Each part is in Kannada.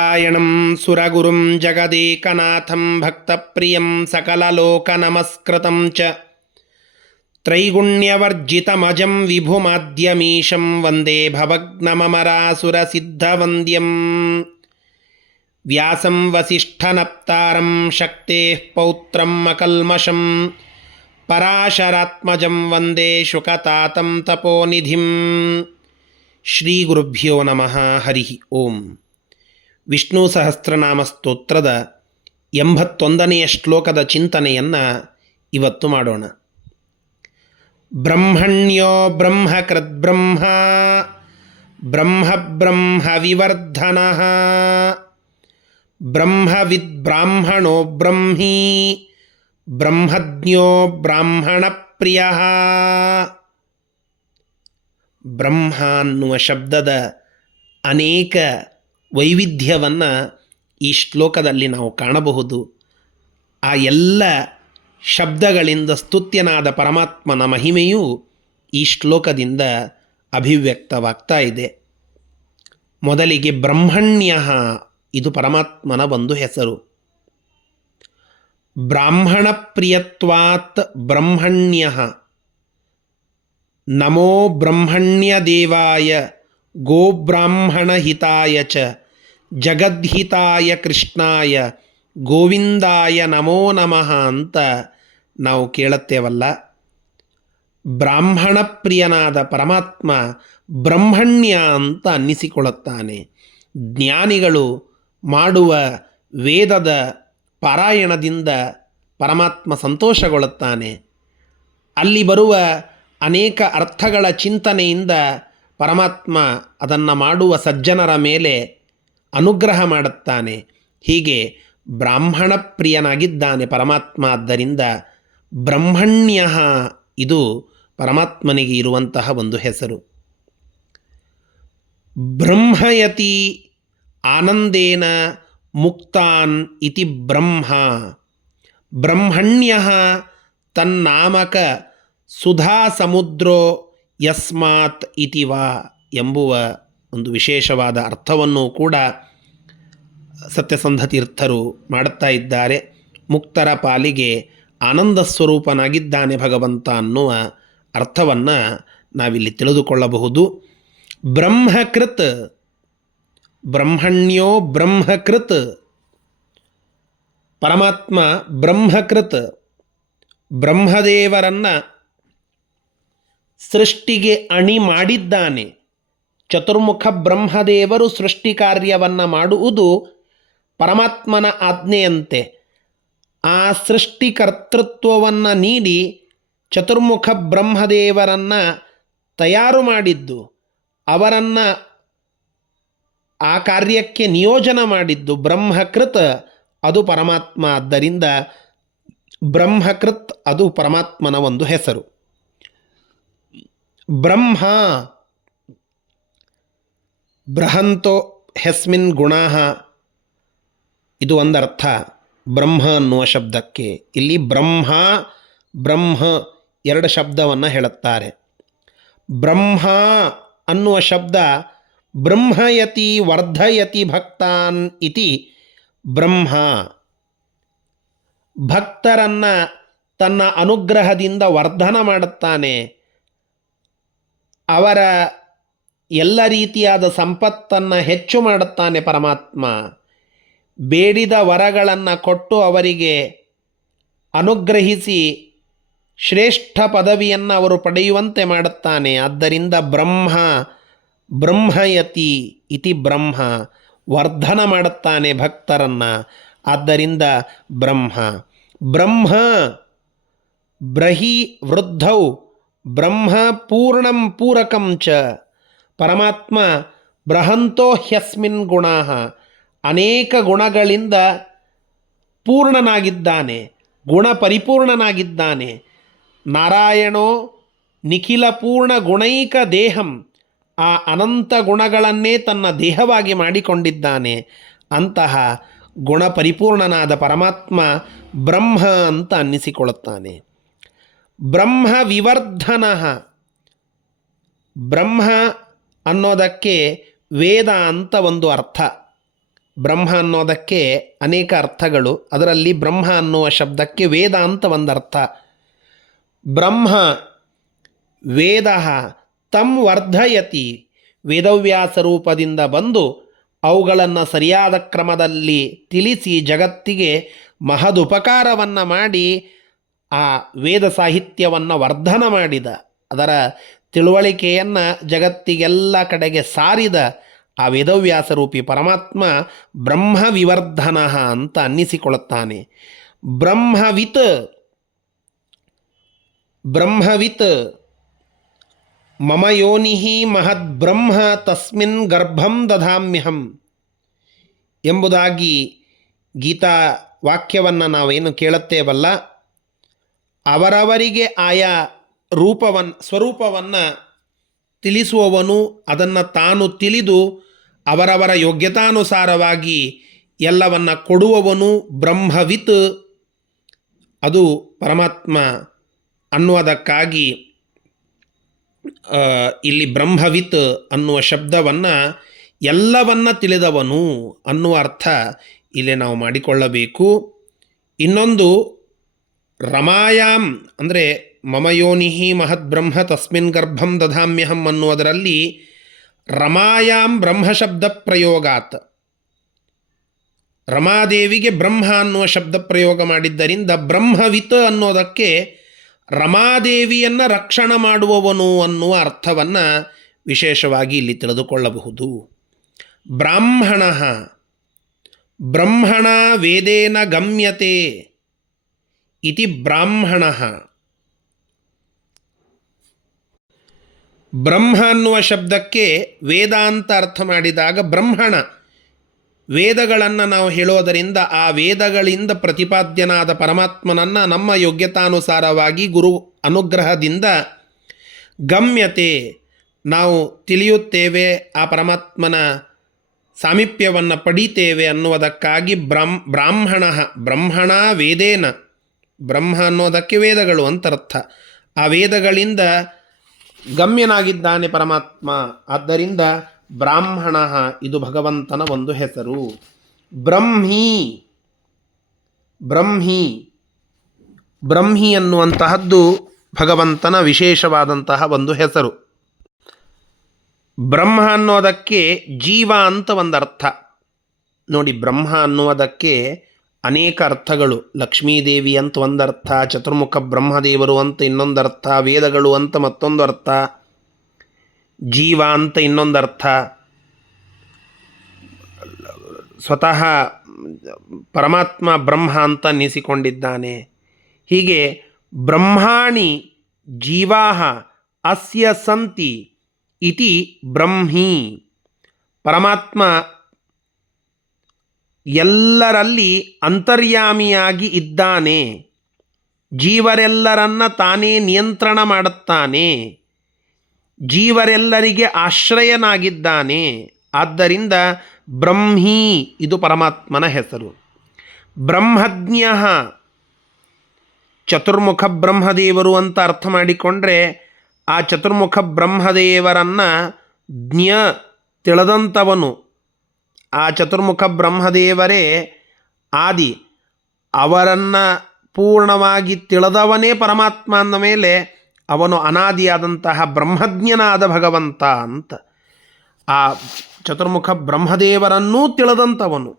ನಾರಾಯಣಂ ಸುರಗುರುಂ ಜಗದೇಕನಾಥಂ ಭಕ್ತಪ್ರಿಯಂ ಸಕಲಲೋಕನಮಸ್ಕೃತಂ ಚ ತ್ರೈಗುಣ್ಯವರ್ಜಿತಮಜಂ ವಿಭುಮಾದ್ಯಮೀಶಂ ವಂದೇ ಭವಗ್ನಮಮರಾಸುರಸಿದ್ಧವಂದ್ಯಂ ವ್ಯಾಸಂ ವಸಿಷ್ಠನಪ್ತಾರಂ ಶಕ್ತೇಃ ಪೌತ್ರಂ ಅಕಲ್ಮಷಂ ಪರಾಶರಾತ್ಮಜಂ ವಂದೇ ಶುಕತಾತಂ ತಪೋನಿಧಿಂ. ಶ್ರೀ ಗುರುಭ್ಯೋ ನಮಃ. ಹರಿ ಓಂ. ವಿಷ್ಣು ಸಹಸ್ರನಾಮ ಸ್ತೋತ್ರದ 81ನೆಯ ಶ್ಲೋಕದ ಚಿಂತನೆಯನ್ನು ಇವತ್ತು ಮಾಡೋಣ. ಬ್ರಹ್ಮಣ್ಯೋ ಬ್ರಹ್ಮಕೃದ್ಬ್ರಹ್ಮ ಬ್ರಹ್ಮ ಬ್ರಹ್ಮ ವಿವರ್ಧನಃ ಬ್ರಹ್ಮವಿದ್ ಬ್ರಾಹ್ಮಣೋ ಬ್ರಹ್ಮೀ ಬ್ರಹ್ಮಜ್ಞೋ ಬ್ರಾಹ್ಮಣ ಪ್ರಿಯ. ಬ್ರಹ್ಮ ಅನ್ನುವ ಶಬ್ದದ ಅನೇಕ ವೈವಿಧ್ಯವನ್ನು ಈ ಶ್ಲೋಕದಲ್ಲಿ ನಾವು ಕಾಣಬಹುದು. ಆ ಎಲ್ಲ ಶಬ್ದಗಳಿಂದ ಸ್ತುತ್ಯನಾದ ಪರಮಾತ್ಮನ ಮಹಿಮೆಯು ಈ ಶ್ಲೋಕದಿಂದ ಅಭಿವ್ಯಕ್ತವಾಗ್ತಾ ಇದೆ. ಮೊದಲಿಗೆ ಬ್ರಹ್ಮಣ್ಯ, ಇದು ಪರಮಾತ್ಮನ ಒಂದು ಹೆಸರು. ಬ್ರಾಹ್ಮಣ ಪ್ರಿಯತ್ವಾತ್ ಬ್ರಹ್ಮಣ್ಯ. ನಮೋ ಬ್ರಹ್ಮಣ್ಯ ದೇವಾಯ ಗೋಬ್ರಾಹ್ಮಣ ಹಿತಾಯ ಚ ಜಗದ್ಹಿತಾಯ ಕೃಷ್ಣಾಯ ಗೋವಿಂದಾಯ ನಮೋ ನಮಃ ಅಂತ ನಾವು ಕೇಳುತ್ತೇವಲ್ಲ. ಬ್ರಾಹ್ಮಣ ಪ್ರಿಯನಾದ ಪರಮಾತ್ಮ ಬ್ರಹ್ಮಣ್ಯ ಅಂತ ಅನ್ನಿಸಿಕೊಳ್ಳುತ್ತಾನೆ. ಜ್ಞಾನಿಗಳು ಮಾಡುವ ವೇದದ ಪಾರಾಯಣದಿಂದ ಪರಮಾತ್ಮ ಸಂತೋಷಗೊಳ್ಳುತ್ತಾನೆ. ಅಲ್ಲಿ ಬರುವ ಅನೇಕ ಅರ್ಥಗಳ ಚಿಂತನೆಯಿಂದ ಪರಮಾತ್ಮ ಅದನ್ನು ಮಾಡುವ ಸಜ್ಜನರ ಮೇಲೆ ಅನುಗ್ರಹ ಮಾಡುತ್ತಾನೆ. ಹೀಗೆ ಬ್ರಾಹ್ಮಣ ಪ್ರಿಯನಾಗಿದ್ದಾನೆ ಪರಮಾತ್ಮ. ಆದ್ದರಿಂದ ಬ್ರಹ್ಮಣ್ಯ ಇದು ಪರಮಾತ್ಮನಿಗೆ ಇರುವಂತಹ ಒಂದು ಹೆಸರು. ಬ್ರಹ್ಮಯತಿ ಆನಂದೇನ ಮುಕ್ತಾನ್ ಇತಿ ಬ್ರಹ್ಮ ಬ್ರಹ್ಮಣ್ಯ ತನ್ನಾಮಕ ಸುಧಾ ಸಮುದ್ರೋ ಯಸ್ಮಾತ್ ಇತಿವಾ ಎಂಬುವ ಒಂದು ವಿಶೇಷವಾದ ಅರ್ಥವನ್ನು ಕೂಡ ಸತ್ಯಸಂಧ ತೀರ್ಥರು ಮಾಡುತ್ತಾ ಇದ್ದಾರೆ. ಮುಕ್ತರ ಪಾಲಿಗೆ ಆನಂದ ಸ್ವರೂಪನಾಗಿದ್ದಾನೆ ಭಗವಂತ ಅನ್ನುವ ಅರ್ಥವನ್ನು ನಾವಿಲ್ಲಿ ತಿಳಿದುಕೊಳ್ಳಬಹುದು. ಬ್ರಹ್ಮಕೃತ್, ಬ್ರಹ್ಮಣ್ಯೋ ಬ್ರಹ್ಮಕೃತ್, ಪರಮಾತ್ಮ ಬ್ರಹ್ಮಕೃತ್, ಬ್ರಹ್ಮದೇವರನ್ನು ಸೃಷ್ಟಿಗೆ ಅಣಿ ಮಾಡಿದ್ದಾನೆ. ಚತುರ್ಮುಖ ಬ್ರಹ್ಮದೇವರು ಸೃಷ್ಟಿ ಕಾರ್ಯವನ್ನು ಮಾಡುವುದು ಪರಮಾತ್ಮನ ಆಜ್ಞೆಯಂತೆ. ಆ ಸೃಷ್ಟಿಕರ್ತೃತ್ವವನ್ನು ನೀಡಿ ಚತುರ್ಮುಖ ಬ್ರಹ್ಮದೇವರನ್ನು ತಯಾರು ಮಾಡಿದ್ದು, ಅವರನ್ನು ಆ ಕಾರ್ಯಕ್ಕೆ ನಿಯೋಜನ ಮಾಡಿದ್ದು ಬ್ರಹ್ಮಕೃತ್, ಅದು ಪರಮಾತ್ಮ. ಆದ್ದರಿಂದ ಬ್ರಹ್ಮಕೃತ್ ಅದು ಪರಮಾತ್ಮನ ಒಂದು ಹೆಸರು. ಬ್ರಹ್ಮ ಬೃಹಂತೋ ಹ್ಯಸ್ಮಿನ್ ಗುಣಃ, ಇದು ಒಂದರ್ಥ ಬ್ರಹ್ಮ ಅನ್ನುವ ಶಬ್ದಕ್ಕೆ. ಇಲ್ಲಿ ಬ್ರಹ್ಮ ಬ್ರಹ್ಮ ಎರಡು ಶಬ್ದವನ್ನು ಹೇಳುತ್ತಾರೆ. ಬ್ರಹ್ಮ ಅನ್ನುವ ಶಬ್ದ ಬ್ರಹ್ಮಯತಿ ವರ್ಧಯತಿ ಭಕ್ತಾನ್ ಇತಿ ಬ್ರಹ್ಮ. ಭಕ್ತರನ್ನು ತನ್ನ ಅನುಗ್ರಹದಿಂದ ವರ್ಧನ ಮಾಡುತ್ತಾನೆ. ಅವರ ಎಲ್ಲ ರೀತಿಯಾದ ಸಂಪತ್ತನ್ನು ಹೆಚ್ಚು ಮಾಡುತ್ತಾನೆ ಪರಮಾತ್ಮ. ಬೇಡಿದ ವರಗಳನ್ನು ಕೊಟ್ಟು ಅವರಿಗೆ ಅನುಗ್ರಹಿಸಿ ಶ್ರೇಷ್ಠ ಪದವಿಯನ್ನು ಅವರು ಪಡೆಯುವಂತೆ ಮಾಡುತ್ತಾನೆ. ಆದ್ದರಿಂದ ಬ್ರಹ್ಮ ಬ್ರಹ್ಮಯತಿ ಇತಿ ಬ್ರಹ್ಮ, ವರ್ಧನ ಮಾಡುತ್ತಾನೆ ಭಕ್ತರನ್ನು. ಆದ್ದರಿಂದ ಬ್ರಹ್ಮ. ಬ್ರಹ್ಮ ಬ್ರಹಿ ವೃದ್ಧೌ ಬ್ರಹ್ಮ ಪೂರ್ಣಂ ಪೂರಕಂ ಚ. ಪರಮಾತ್ಮ ಬೃಹಂತೋ ಹ್ಯಸ್ಮಿನ್ ಗುಣಃ, ಅನೇಕ ಗುಣಗಳಿಂದ ಪೂರ್ಣನಾಗಿದ್ದಾನೆ, ಗುಣ ಪರಿಪೂರ್ಣನಾಗಿದ್ದಾನೆ. ನಾರಾಯಣೋ ನಿಖಿಲ ಪೂರ್ಣ ಗುಣೈಕ ದೇಹಂ, ಆ ಅನಂತ ಗುಣಗಳನ್ನೇ ತನ್ನ ದೇಹವಾಗಿ ಮಾಡಿಕೊಂಡಿದ್ದಾನೆ. ಅಂತಹ ಗುಣ ಪರಿಪೂರ್ಣನಾದ ಪರಮಾತ್ಮ ಬ್ರಹ್ಮ ಅಂತ ಅನ್ನಿಸಿಕೊಳ್ಳುತ್ತಾನೆ. ಬ್ರಹ್ಮ ವಿವರ್ಧನ, ಬ್ರಹ್ಮ ಅನ್ನೋದಕ್ಕೆ ವೇದ ಅಂತ ಒಂದು ಅರ್ಥ. ಬ್ರಹ್ಮ ಅನ್ನೋದಕ್ಕೆ ಅನೇಕ ಅರ್ಥಗಳು. ಅದರಲ್ಲಿ ಬ್ರಹ್ಮ ಅನ್ನುವ ಶಬ್ದಕ್ಕೆ ವೇದ ಅಂತ ಒಂದರ್ಥ. ಬ್ರಹ್ಮ ವೇದ ತಂ ವರ್ಧಯತಿ, ವೇದವ್ಯಾಸ ರೂಪದಿಂದ ಬಂದು ಅವುಗಳನ್ನು ಸರಿಯಾದ ಕ್ರಮದಲ್ಲಿ ತಿಳಿಸಿ ಜಗತ್ತಿಗೆ ಮಹದುಪಕಾರವನ್ನು ಮಾಡಿ ಆ ವೇದ ಸಾಹಿತ್ಯವನ್ನು ವರ್ಧನ ಮಾಡಿದ, ಅದರ ತಿಳುವಳಿಕೆಯನ್ನು ಜಗತ್ತಿಗೆಲ್ಲ ಕಡೆಗೆ ಸಾರಿದ ಆ ವೇದವ್ಯಾಸರೂಪಿ ಪರಮಾತ್ಮ ಬ್ರಹ್ಮ ವಿವರ್ಧನ ಅಂತ ಅನ್ನಿಸಿಕೊಳ್ಳುತ್ತಾನೆ. ಬ್ರಹ್ಮವಿತ್ ಮಮ ಯೋನಿ ಮಹದ್ಬ್ರಹ್ಮ ತಸ್ಮಿನ್ ಗರ್ಭಂ ದಧಾಮ್ಯಹಂ ಎಂಬುದಾಗಿ ಗೀತಾ ವಾಕ್ಯವನ್ನು ನಾವೇನು ಕೇಳುತ್ತೇವಲ್ಲ, ಅವರವರಿಗೆ ಆಯಾ ಸ್ವರೂಪವನ್ನು ತಿಳಿಸುವವನು, ಅದನ್ನು ತಾನು ತಿಳಿದು ಅವರವರ ಯೋಗ್ಯತಾನುಸಾರವಾಗಿ ಎಲ್ಲವನ್ನು ಕೊಡುವವನು ಬ್ರಹ್ಮವಿತ್. ಅದು ಪರಮಾತ್ಮ ಅನ್ನುವುದಕ್ಕಾಗಿ ಇಲ್ಲಿ ಬ್ರಹ್ಮವಿತ್ ಅನ್ನುವ ಶಬ್ದವನ್ನು ಎಲ್ಲವನ್ನ ತಿಳಿದವನು ಅನ್ನುವ ಅರ್ಥ ಇಲ್ಲಿ ನಾವು ಮಾಡಿಕೊಳ್ಳಬೇಕು. ಇನ್ನೊಂದು ರಮಾಯಾಮ್ ಅಂದರೆ ಮಮ ಯೋನಿ ಮಹದ್ಬ್ರಹ್ಮ ತಸ್ಮಿನ್ ಗರ್ಭಂ ದಧಾಮ್ಯಹಂ ಅನ್ನುವುದರಲ್ಲಿ ರಮಾಯಾಮ್ ಬ್ರಹ್ಮಶಬ್ದ ಪ್ರಯೋಗಾತ್, ರಮಾದೇವಿಗೆ ಬ್ರಹ್ಮ ಅನ್ನುವ ಶಬ್ದ ಪ್ರಯೋಗ ಮಾಡಿದ್ದರಿಂದ ಬ್ರಹ್ಮವಿತ್ ಅನ್ನೋದಕ್ಕೆ ರಮಾದೇವಿಯನ್ನು ರಕ್ಷಣೆ ಮಾಡುವವನು ಅನ್ನುವ ಅರ್ಥವನ್ನು ವಿಶೇಷವಾಗಿ ಇಲ್ಲಿ ತಿಳಿದುಕೊಳ್ಳಬಹುದು. ಬ್ರಹ್ಮಣ ವೇದೇನ ಗಮ್ಯತೆ ಇತಿ ಬ್ರಾಹ್ಮಣ. ಬ್ರಹ್ಮ ಅನ್ನುವ ಶಬ್ದಕ್ಕೆ ವೇದ ಅಂತ ಅರ್ಥ ಮಾಡಿದಾಗ ಬ್ರಹ್ಮಣ, ವೇದಗಳನ್ನು ನಾವು ಹೇಳೋದರಿಂದ ಆ ವೇದಗಳಿಂದ ಪ್ರತಿಪಾದ್ಯನಾದ ಪರಮಾತ್ಮನನ್ನು ನಮ್ಮ ಯೋಗ್ಯತಾನುಸಾರವಾಗಿ ಗುರು ಅನುಗ್ರಹದಿಂದ ಗಮ್ಯತೆ ನಾವು ತಿಳಿಯುತ್ತೇವೆ, ಆ ಪರಮಾತ್ಮನ ಸಾಮೀಪ್ಯವನ್ನು ಪಡೀತೇವೆ ಅನ್ನುವುದಕ್ಕಾಗಿ ಬ್ರಹ್ಮಣ ವೇದೇನ, ಬ್ರಹ್ಮ ಅನ್ನೋದಕ್ಕೆ ವೇದಗಳು ಅಂತರ್ಥ. ಆ ವೇದಗಳಿಂದ ಗಮ್ಯನಾಗಿದ್ದಾನೆ ಪರಮಾತ್ಮ, ಆದ್ದರಿಂದ ಬ್ರಾಹ್ಮಣ ಇದು ಭಗವಂತನ ಒಂದು ಹೆಸರು. ಬ್ರಹ್ಮಿ ಅನ್ನುವಂತಹದ್ದು ಭಗವಂತನ ವಿಶೇಷವಾದಂತಹ ಒಂದು ಹೆಸರು. ಬ್ರಹ್ಮ ಅನ್ನೋದಕ್ಕೆ ಜೀವ ಅಂತ ಒಂದು ಅರ್ಥ. ನೋಡಿ, ಬ್ರಹ್ಮ ಅನ್ನುವುದಕ್ಕೆ ಅನೇಕ ಅರ್ಥಗಳು. ಲಕ್ಷ್ಮೀದೇವಿ ಅಂತ ಒಂದರ್ಥ, ಚತುರ್ಮುಖ ಬ್ರಹ್ಮದೇವರು ಅಂತ ಇನ್ನೊಂದರ್ಥ, ವೇದಗಳು ಅಂತ ಮತ್ತೊಂದು ಅರ್ಥ, ಜೀವ ಅಂತ ಇನ್ನೊಂದರ್ಥ, ಸ್ವತಃ ಪರಮಾತ್ಮ ಬ್ರಹ್ಮ ಅಂತ ಅನ್ನಿಸಿಕೊಂಡಿದ್ದಾನೆ. ಹೀಗೆ ಬ್ರಹ್ಮಾಣಿ ಜೀವಾಹ ಅಸ್ಯ ಸಂತಿ ಇತಿ ಬ್ರಹ್ಮಿ. ಪರಮಾತ್ಮ ಎಲ್ಲರಲ್ಲಿ ಅಂತರ್ಯಾಮಿಯಾಗಿ ಇದ್ದಾನೆ, ಜೀವರೆಲ್ಲರನ್ನ ತಾನೇ ನಿಯಂತ್ರಣ ಮಾಡುತ್ತಾನೆ, ಜೀವರೆಲ್ಲರಿಗೆ ಆಶ್ರಯನಾಗಿದ್ದಾನೆ. ಆದ್ದರಿಂದ ಬ್ರಹ್ಮಿ ಇದು ಪರಮಾತ್ಮನ ಹೆಸರು. ಬ್ರಹ್ಮಜ್ಞ, ಚತುರ್ಮುಖ ಬ್ರಹ್ಮದೇವರು ಅಂತ ಅರ್ಥ ಮಾಡಿಕೊಂಡ್ರೆ ಆ ಚತುರ್ಮುಖ ಬ್ರಹ್ಮದೇವರನ್ನು ತಿಳಿದಂಥವನು. ಆ ಚತುರ್ಮುಖ ಬ್ರಹ್ಮದೇವರೇ ಆದಿ, ಅವರನ್ನು ಪೂರ್ಣವಾಗಿ ತಿಳಿದವನೇ ಪರಮಾತ್ಮ ಅಂದ ಮೇಲೆ ಅವನು ಅನಾದಿಯಾದಂತಹ ಬ್ರಹ್ಮಜ್ಞನಾದ ಭಗವಂತ ಅಂತ. ಆ ಚತುರ್ಮುಖ ಬ್ರಹ್ಮದೇವರನ್ನೂ ತಿಳಿದಂಥವನು,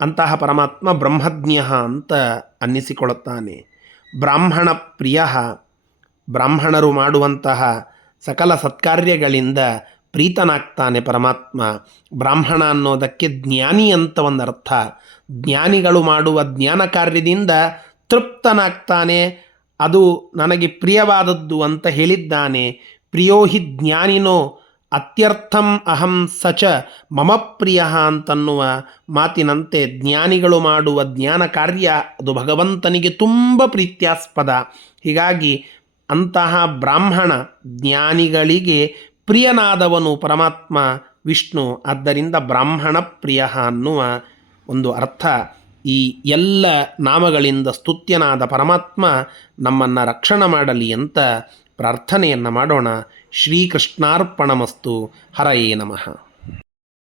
ಅಂತಹ ಪರಮಾತ್ಮ ಬ್ರಹ್ಮಜ್ಞ ಅಂತ ಅನ್ನಿಸಿಕೊಳ್ಳುತ್ತಾನೆ. ಬ್ರಾಹ್ಮಣ ಪ್ರಿಯ, ಬ್ರಾಹ್ಮಣರು ಮಾಡುವಂತಹ ಸಕಲ ಸತ್ಕಾರ್ಯಗಳಿಂದ ಪ್ರೀತನಾಗ್ತಾನೆ ಪರಮಾತ್ಮ. ಬ್ರಾಹ್ಮಣ ಅನ್ನೋದಕ್ಕೆ ಜ್ಞಾನಿ ಅಂತ ಒಂದು ಅರ್ಥ. ಜ್ಞಾನಿಗಳು ಮಾಡುವ ಜ್ಞಾನ ಕಾರ್ಯದಿಂದ ತೃಪ್ತನಾಗ್ತಾನೆ, ಅದು ನನಗೆ ಪ್ರಿಯವಾದದ್ದು ಅಂತ ಹೇಳಿದ್ದಾನೆ. ಪ್ರಿಯೋ ಹಿ ಜ್ಞಾನಿನೋ ಅತ್ಯರ್ಥಂ ಅಹಂ ಸಚ ಮಮ ಪ್ರಿಯ ಅಂತನ್ನುವ ಮಾತಿನಂತೆ ಜ್ಞಾನಿಗಳು ಮಾಡುವ ಜ್ಞಾನ ಕಾರ್ಯ ಅದು ಭಗವಂತನಿಗೆ ತುಂಬ ಪ್ರೀತ್ಯಾಸ್ಪದ. ಹೀಗಾಗಿ ಅಂತಹ ಬ್ರಾಹ್ಮಣ ಜ್ಞಾನಿಗಳಿಗೆ ಪ್ರಿಯನಾದವನು ಪರಮಾತ್ಮ ವಿಷ್ಣು. ಆದ್ದರಿಂದ ಬ್ರಾಹ್ಮಣ ಪ್ರಿಯ ಅನ್ನುವ ಒಂದು ಅರ್ಥ. ಈ ಎಲ್ಲ ನಾಮಗಳಿಂದ ಸ್ತುತ್ಯನಾದ ಪರಮಾತ್ಮ ನಮ್ಮನ್ನು ರಕ್ಷಣೆ ಮಾಡಲಿ ಅಂತ ಪ್ರಾರ್ಥನೆಯನ್ನು ಮಾಡೋಣ. ಶ್ರೀಕೃಷ್ಣಾರ್ಪಣಮಸ್ತು. ಹರಯೇ ನಮಃ.